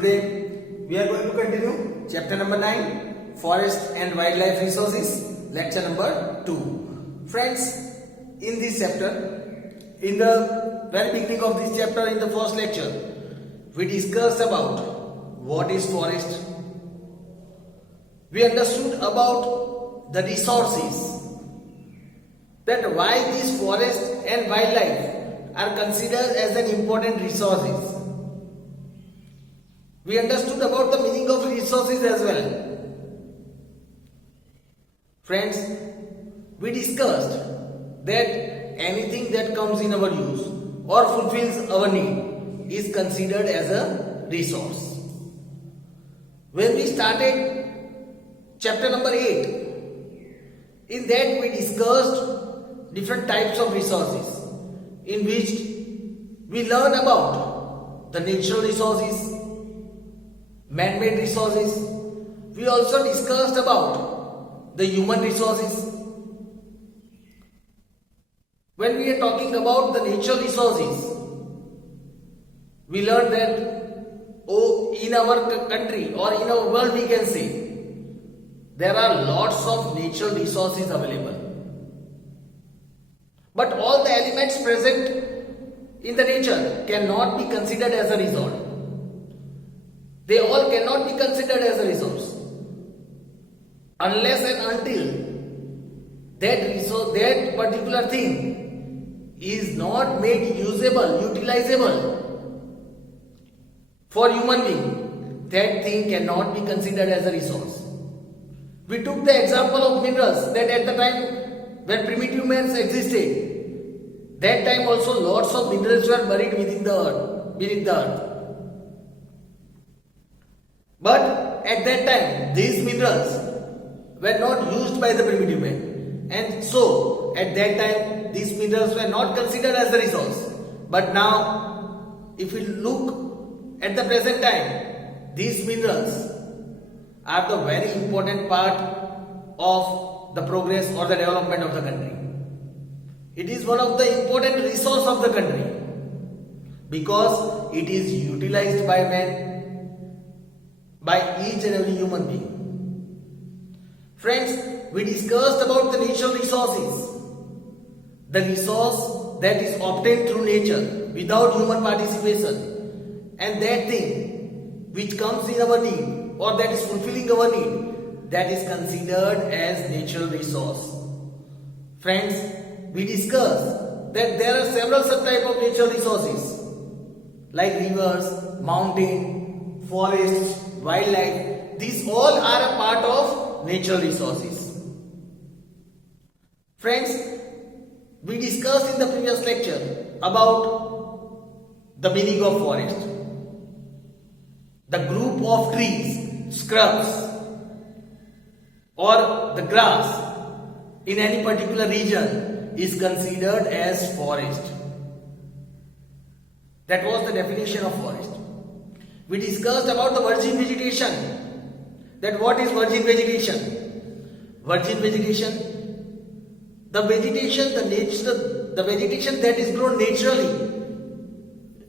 Today we are going to continue chapter number 9, Forest and Wildlife Resources, lecture number 2. Friends, in this chapter, in the very beginning of this chapter, in the first lecture, we discussed about what is forest. We understood about the resources, that why these forest and wildlife are considered as an important resources. We understood about the meaning of resources as well. Friends, we discussed that anything that comes in our use or fulfills our need is considered as a resource. When we started chapter number 8, in that we discussed different types of resources, in which we learned about the natural resources, man-made resources. We also discussed about the human resources. When we are talking about the natural resources, we learned that in our country or in our world, we can say there are lots of natural resources available. But all the elements present in the nature cannot be considered as a resource. They all cannot be considered as a resource unless and until that particular thing is not made usable, utilizable for human being. That thing cannot be considered as a resource. We took the example of minerals, that at the time when primitive man existed, that time also lots of minerals were buried beneath the earth. But at that time, these minerals were not used by the primitive man, and so at that time these minerals were not considered as a resource. But now, if we look at the present time, these minerals are the very important part of the progress or the development of the country. It is one of the important resource of the country because it is utilized by man, by each and every human being. Friends, we discussed about the natural resources, the resource that is obtained through nature without human participation, and that thing which comes in our need or that is fulfilling our need, that is considered as natural resource. Friends, we discussed that there are several subtypes of natural resources like rivers, mountain, forests, wildlife. These all are a part of natural resources. Friends, we discussed in the previous lecture about the meaning of forest. The group of trees, scrubs, or the grass in any particular region is considered as forest. That was the definition of forest. We discussed about the virgin vegetation. That what is virgin vegetation? Virgin vegetation, the vegetation that is grown naturally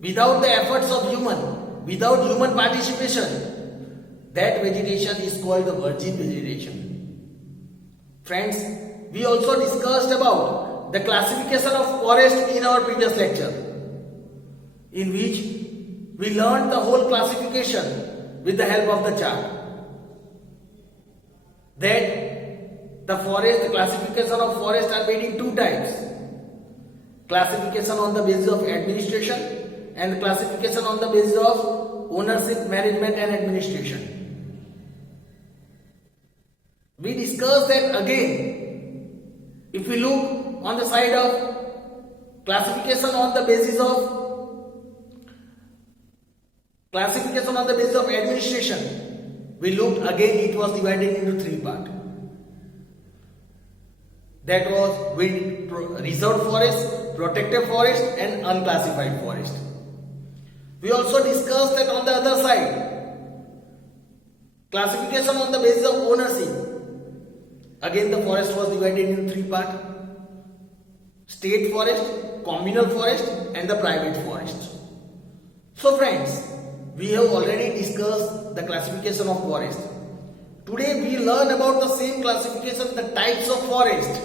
without the efforts of without human participation, that vegetation is called the virgin vegetation. Friends, we also discussed about the classification of forest in our previous lecture, in which we learned the whole classification with the help of the chart. That the classification of forest are made in two types. Classification on the basis of administration and classification on the basis of ownership, management and administration. We discussed that again. If we look on the side of classification on the basis of administration, we looked again, it was divided into three parts. That was reserved forest, protected forest and unclassified forest. We also discussed that on the other side, classification on the basis of ownership. Again the forest was divided into three parts: state forest, communal forest and the private forest. So friends, we have already discussed the classification of forest. Today we learn about the same classification, the types of forest.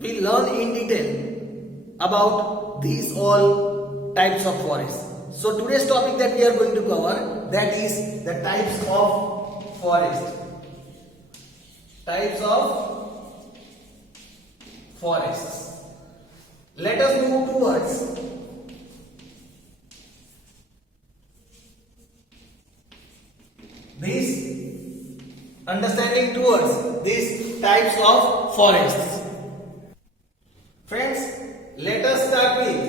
We learn in detail about these all types of forest. So today's topic that we are going to cover, that is the types of forest. Types of forests. Let us move towards this understanding towards these types of forests. Friends, let us start with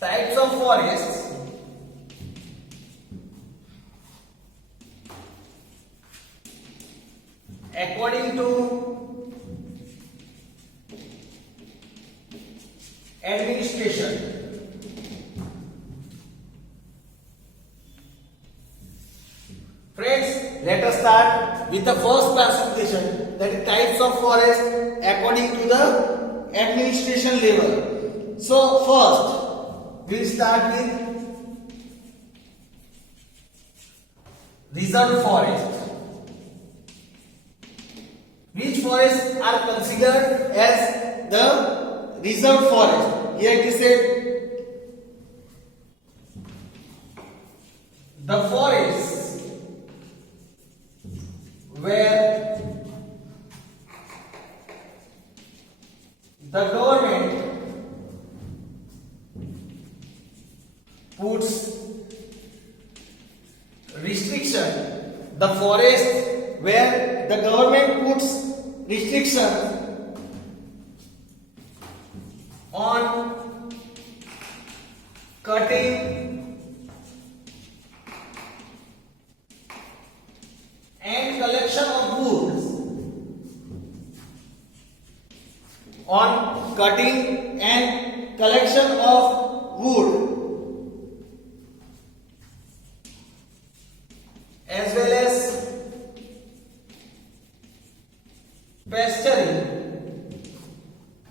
types of forests. According to administration. Friends, let us start with the first classification, that is types of forest according to the administration level. So first, we will start with reserve forest. Which forests are considered as the reserve forest? Here it is said, the forests where the government puts restriction, the forest where the government puts restriction on cutting and collection of woods, on cutting and collection of wood, as well as pasturing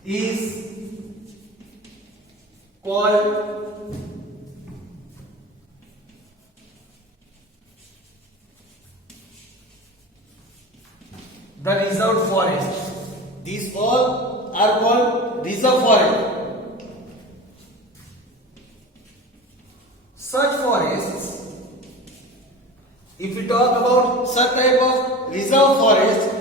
is called the reserved forest. These all are called reserve forest. Such forests, if we talk about such type of reserve forest,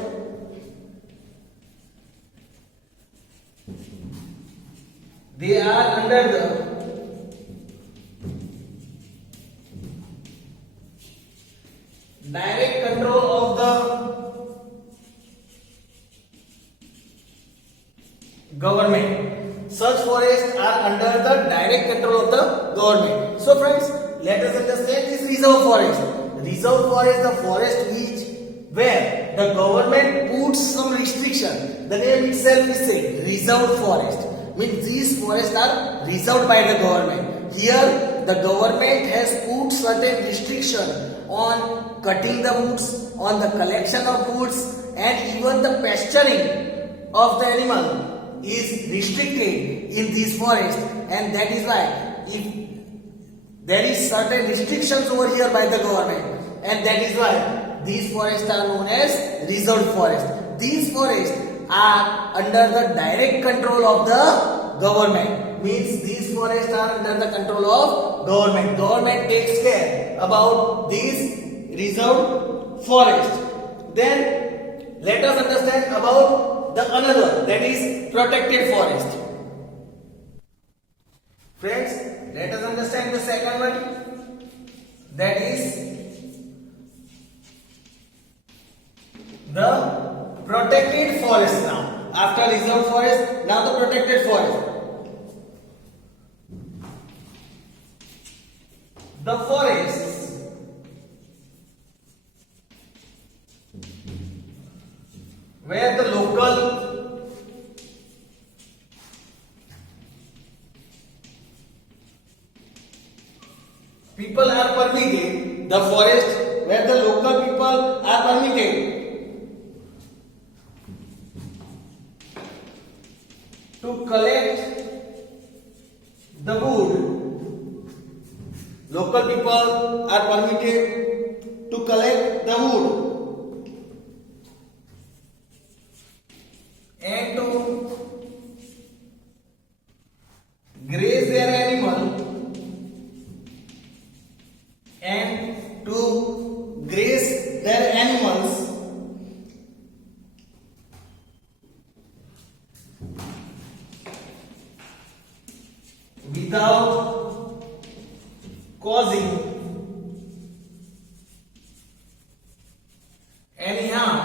they are under the direct control of the government. Such forests are under the direct control of the government. So friends, let us understand this reserve forest. Reserve forest, the forest where the government puts some restriction. The name itself is saying reserved forest. Means these forests are reserved by the government. Here the government has put certain restriction on cutting the woods, on the collection of woods, and even the pasturing of the animal is restricted in these forests, and that is why if there is certain restrictions over here by the government, and that is why these forests are known as reserved forest. These forests are under the direct control of the government. Means these forests are under the control of government. Government takes care about these reserved forests. Then let us understand about the another, that is protected forest. Friends, let us understand the second one, that is the protected forest. Now after reserved forest, now the protected forest. The forests where the local people are permitted, the forest where the local people are permitted to collect the wood local people are permitted to collect the wood and to graze their animal and to graze their animals without causing any harm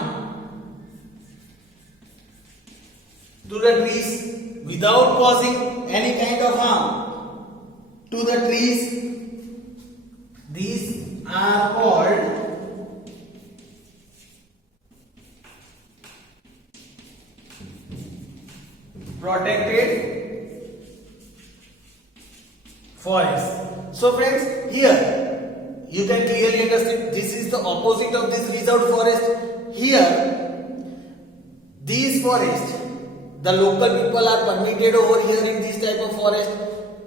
to the trees, without causing any kind of harm to the trees. These are called protected forest. So friends, here you can clearly understand this is the opposite of this reserved forest. Here, these forests, the local people are permitted over here in this type of forest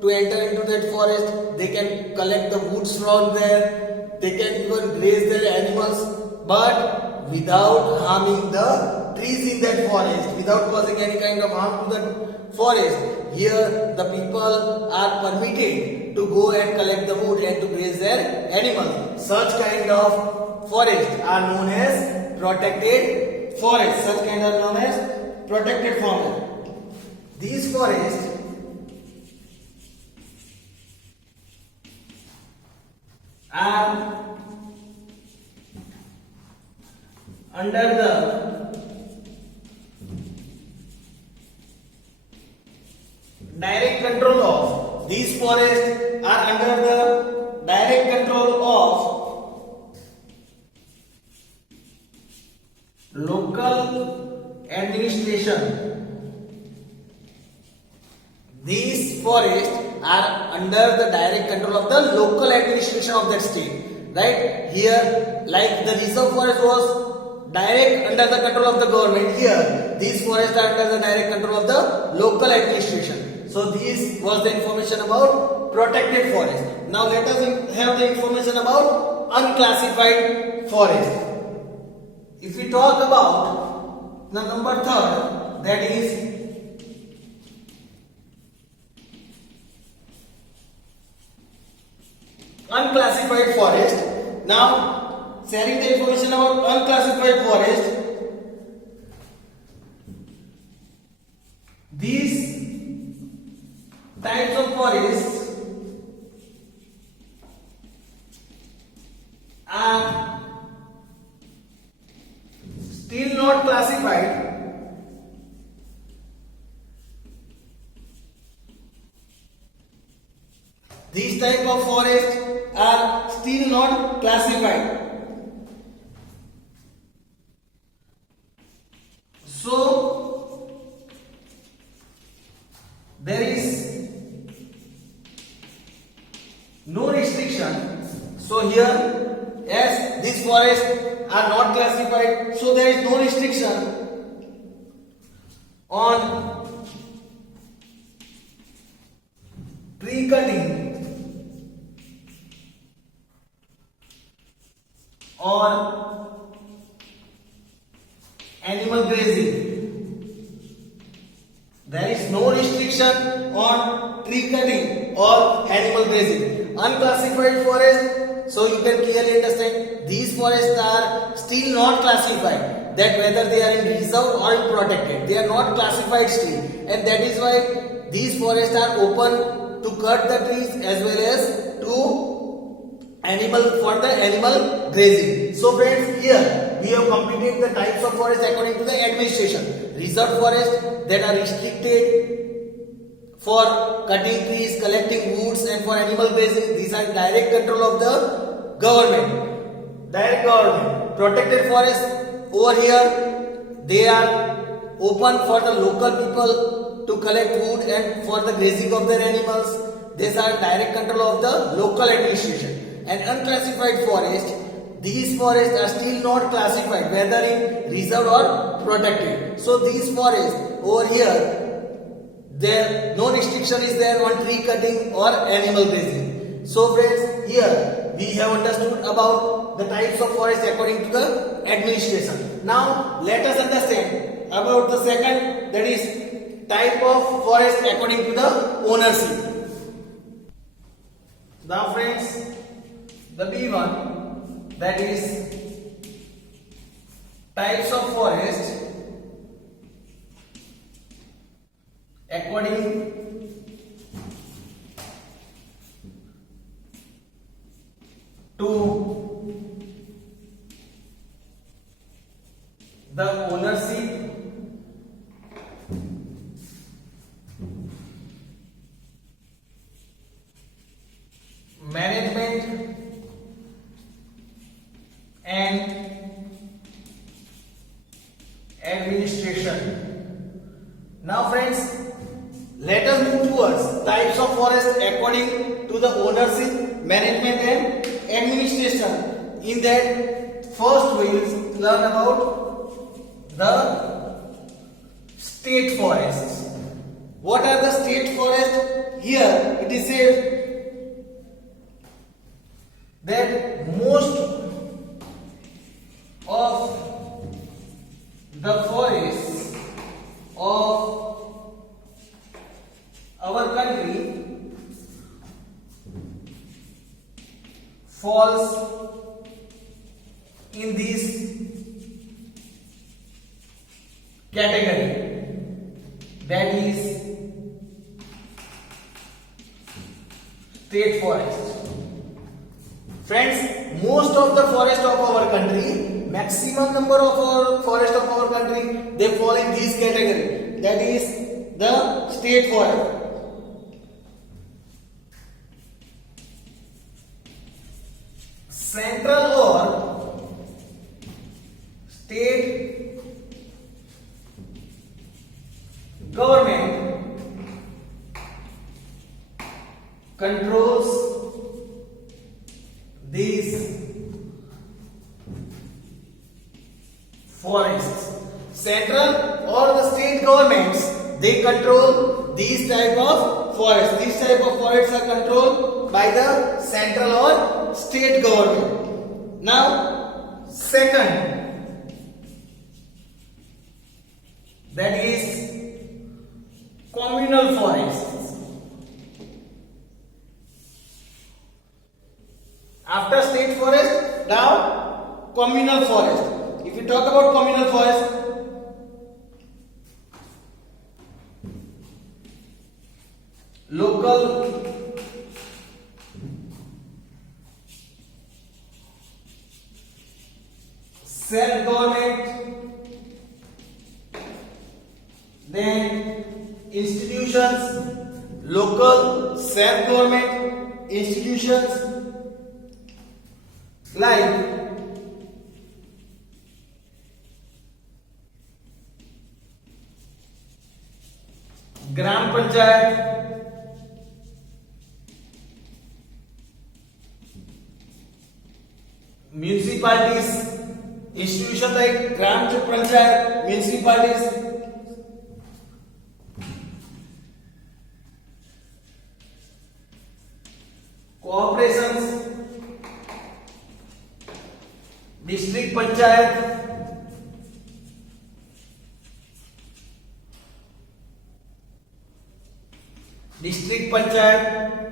to enter into that forest. They can collect the woods from there. They can even graze their animals, but without harming the trees in that forest, without causing any kind of harm to the forest. Here the people are permitted to go and collect the wood and to graze their animals. Such kind of forests are known as protected forests. Such kind are known as protected forest. These forests are under the direct control of local administration. These forests are under the direct control of the local administration of that state. Right? Here, like the reserve forest was direct under the control of the government. Here, these forests are under the direct control of the local administration. So this was the information about protected forest. Now let us have the information about unclassified forest. If we talk about the number third, that is unclassified forest. Now, sharing the information about unclassified forest. These types of forests are still not classified. These type of forests are still not classified. So there is no restriction. So here, as these forests are not classified, so there is no restriction on tree cutting or animal grazing. There is no restriction on tree cutting or animal grazing. Unclassified forest, so you can clearly understand these forests are still not classified, that whether they are in reserve or in protected. They are not classified still, and that is why these forests are open to cut the trees as well as to for the animal grazing. So friends, here we have completed the types of forest according to the administration. Reserved forests that are restricted for cutting trees, collecting woods and for animal grazing. These are direct control of the government. Direct government. Protected forests over here, they are open for the local people to collect wood and for the grazing of their animals. These are direct control of the local administration. And unclassified forest, these forests are still not classified whether in reserved or protected. So these forests over here, there no restriction is there on tree cutting or animal grazing. So friends, here we have understood about the types of forest according to the administration. Now let us understand about the second, that is type of forest according to the ownership. Now friends, the B1, that is types of forest according to the ownership, management and administration. Now friends, let us move towards types of forest according to the ownership, management and administration. In that, first we will learn about the state forests. What are the state forests? Here it is said that most of the forests of our country falls in this category, that is state forest. Friends, most of the forest of our country, maximum number of our forest of our country, they fall in this category, that is the state forest. Central or state government controls these forests. Central or the state governments, they control these type of forests. These type of forests are controlled by the central or state government. Now, second, that is communal forests. After state forest, now communal forest. If you talk about communal forest, local self-government, then institutions, local self-government institutions like Gram Panchayat, municipalities, institutions like Gram Panchayat, municipalities, corporations, district panchayat,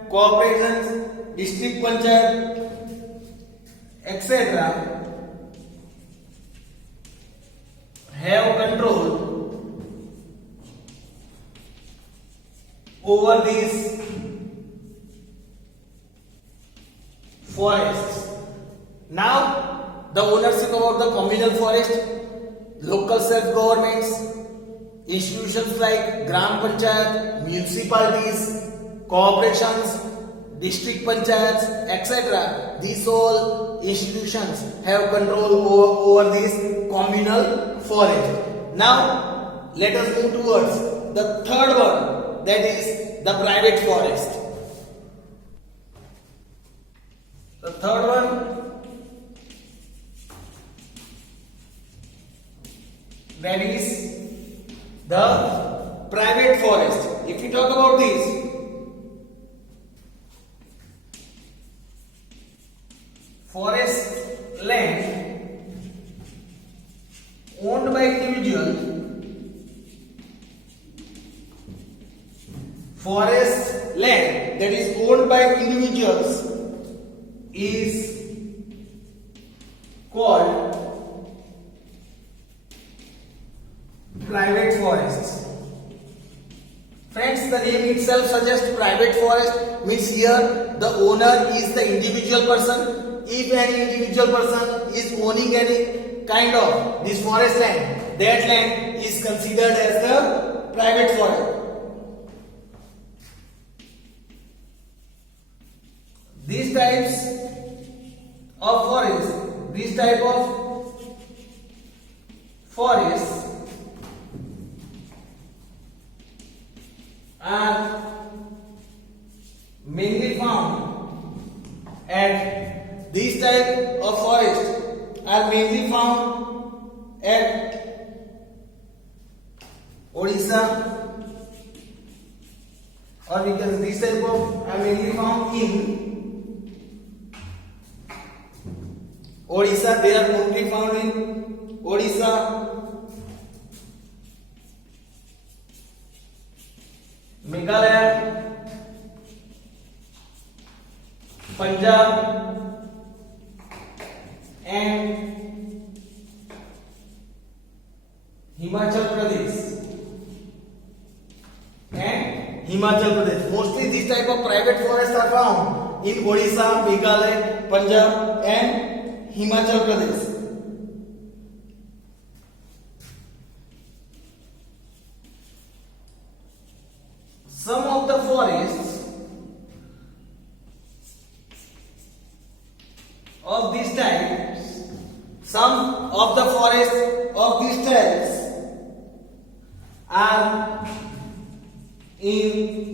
corporations, district panchayat, etc. have control over these forests. Now, the ownership about the communal forest, local self-governments, institutions like Gram Panchayat, municipalities, corporations, district panchayats, etc. These all institutions have control over this communal forest. Now, let us move towards the third one, that is the private forest. The third one, that is the private forest. If you talk about this, owned by individual, forest land that is owned by individuals is called private forests. Friends, the name itself suggests private forest, means here the owner is the individual person. If any individual person is owning any kind of this forest land, that land is considered as the private forest. These types of forests are mainly found at Odisha, or we can this type of are mainly found in Odisha. They are only found in Odisha, Meghalaya, Punjab, and Himachal Pradesh. Mostly these type of private forests are found in Odisha, Meghalaya, Punjab, and Himachal Pradesh. Some of the forests of these types are in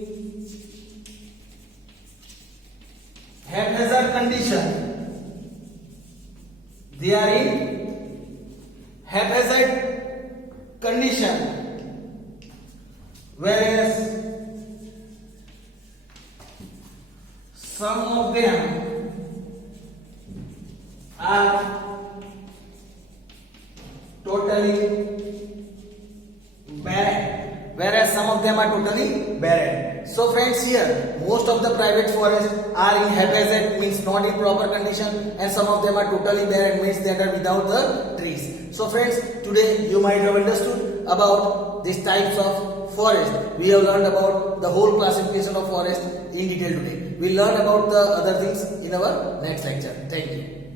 haphazard condition. They are in haphazard condition, whereas some of them are totally barren. So friends, here most of the private forests are in haphazard, means not in proper condition, and some of them are totally barren, means that are without the trees. So friends, today you might have understood about these types of forest. We have learned about the whole classification of forest in detail today. We'll learn about the other things in our next lecture. Thank you.